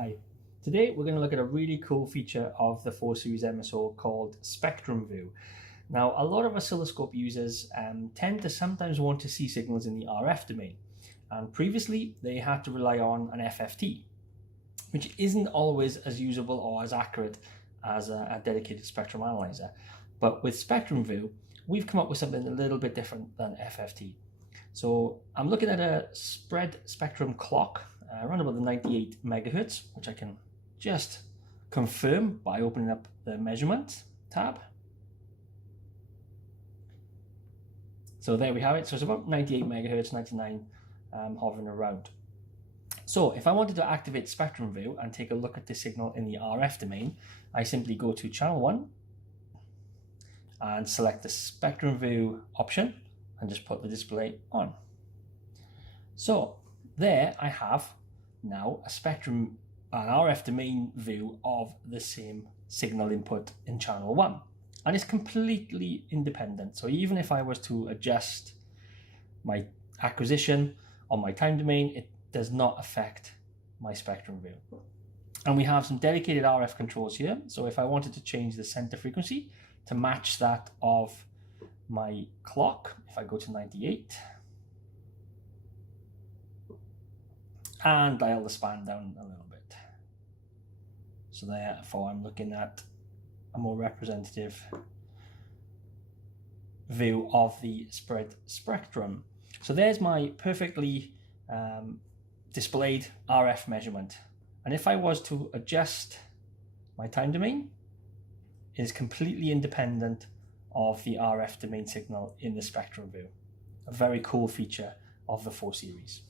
Hi, today we're going to look at a really cool feature of the 4 Series MSO called Spectrum View. Now, a lot of oscilloscope users tend to sometimes want to see signals in the RF domain, and previously they had to rely on an FFT, which isn't always as usable or as accurate as a dedicated spectrum analyzer. But with Spectrum View, we've come up with something a little bit different than FFT. So I'm looking at a spread spectrum clock around about the 98 megahertz, which I can just confirm by opening up the measurement tab. So there we have it. So it's about 98 megahertz, 99 hovering around. So if I wanted to activate Spectrum View and take a look at the signal in the RF domain, I simply go to channel 1 and select the Spectrum View option and just put the display on. So there I have now an RF domain view of the same signal input in channel 1. And it's completely independent. So even if I was to adjust my acquisition on my time domain, it does not affect my Spectrum View. And we have some dedicated RF controls here. So if I wanted to change the center frequency to match that of my clock, if I go to 98 and dial the span down a little bit. So therefore I'm looking at a more representative view of the spread spectrum. So there's my perfectly displayed RF measurement. And if I was to adjust my time domain, it is completely independent of the RF domain signal in the Spectrum View. A very cool feature of the 4 Series.